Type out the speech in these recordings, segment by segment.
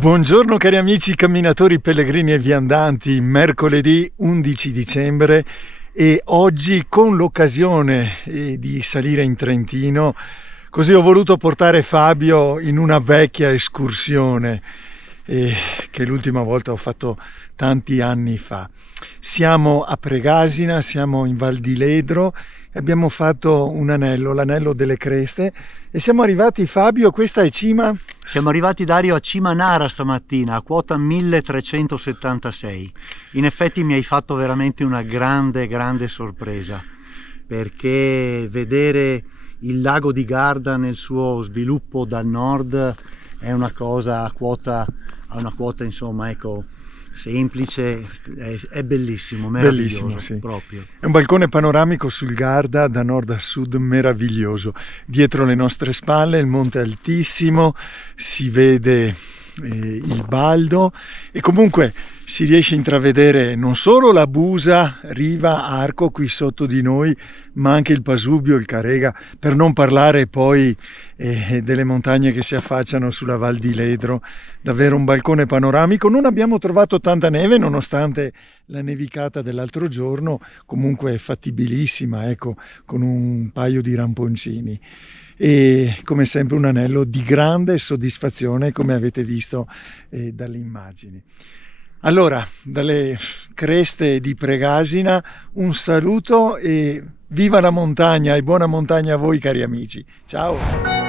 Buongiorno cari amici camminatori, pellegrini e viandanti, mercoledì 11 dicembre e oggi con l'occasione di salire in Trentino, così ho voluto portare Fabio in una vecchia escursione che l'ultima volta ho fatto tanti anni fa. Siamo a Pregasina, siamo in Val di Ledro e abbiamo fatto un anello, l'anello delle Creste, e siamo arrivati, Fabio, questa è cima? Siamo arrivati, Dario, a Cima Nara stamattina, a quota 1376. In effetti mi hai fatto veramente una grande sorpresa, perché vedere il lago di Garda nel suo sviluppo dal nord è una cosa a una quota insomma, ecco, semplice, è bellissimo, meraviglioso, Bellissimo, sì. proprio. È un balcone panoramico sul Garda da nord a sud meraviglioso. Dietro le nostre spalle il monte altissimo, si vede il Baldo e comunque si riesce a intravedere non solo la Busa, Riva, Arco qui sotto di noi, ma anche il Pasubio, il Carega, per non parlare poi delle montagne che si affacciano sulla Val di Ledro. Davvero un balcone panoramico. Non abbiamo trovato tanta neve nonostante la nevicata dell'altro giorno, comunque è fattibilissima, ecco, con un paio di ramponcini. E come sempre un anello di grande soddisfazione, come avete visto dalle immagini. Allora, dalle creste di Pregasina un saluto e viva la montagna e buona montagna a voi cari amici. Ciao!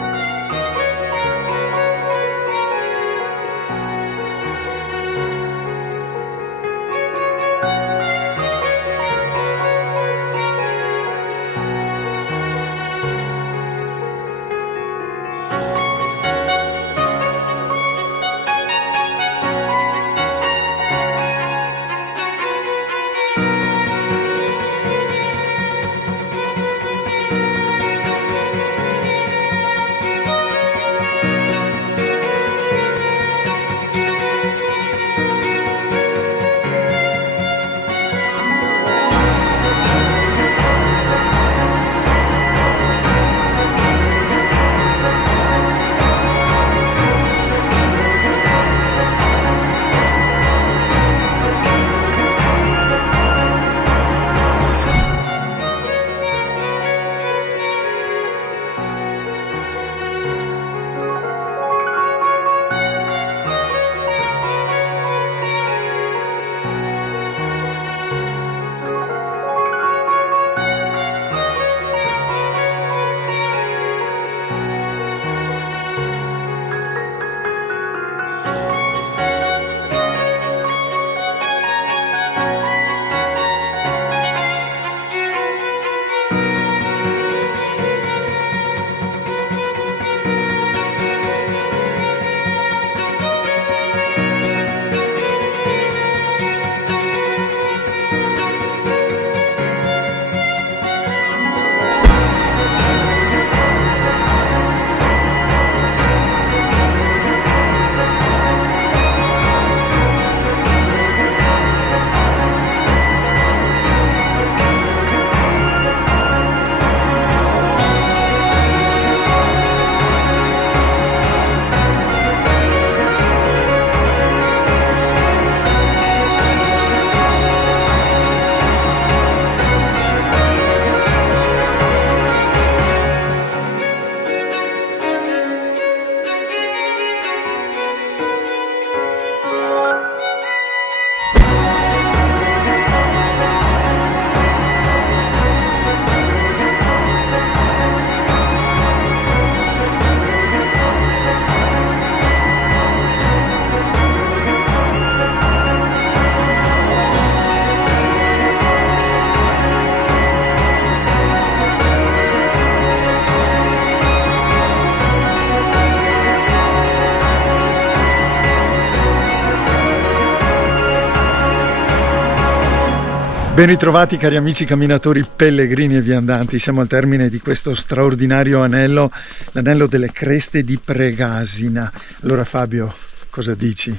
Ben ritrovati cari amici camminatori, pellegrini e viandanti. Siamo al termine di questo straordinario anello, l'anello delle Creste di Pregasina. Allora Fabio, cosa dici?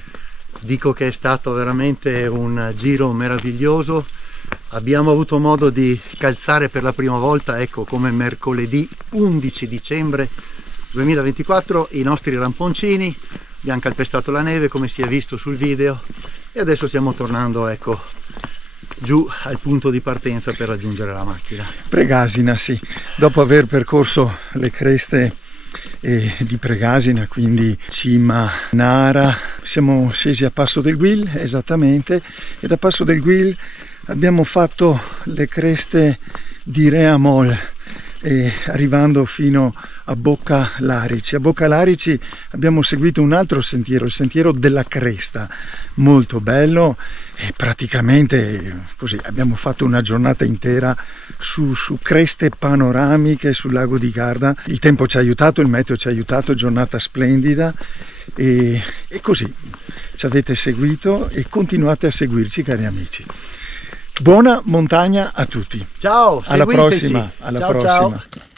Dico che è stato veramente un giro meraviglioso. Abbiamo avuto modo di calzare per la prima volta, ecco, come mercoledì 11 dicembre 2024, i nostri ramponcini. abbiamo calpestato la neve come si è visto sul video e adesso stiamo tornando, ecco, giù al punto di partenza per raggiungere la macchina. Pregasina, sì, dopo aver percorso le creste di Pregasina, quindi Cima Nara, siamo scesi a Passo del Guil esattamente, e da Passo del Guil abbiamo fatto le creste di Reamol, arrivando fino a Bocca Larici. A Bocca Larici abbiamo seguito un altro sentiero, il sentiero della cresta, molto bello, e praticamente così abbiamo fatto una giornata intera su creste panoramiche sul lago di Garda. Il tempo ci ha aiutato, il meteo ci ha aiutato, giornata splendida, e così ci avete seguito e continuate a seguirci, cari amici. Buona montagna a tutti. Ciao, alla seguiteci. prossima, alla Ciao, prossima. ciao.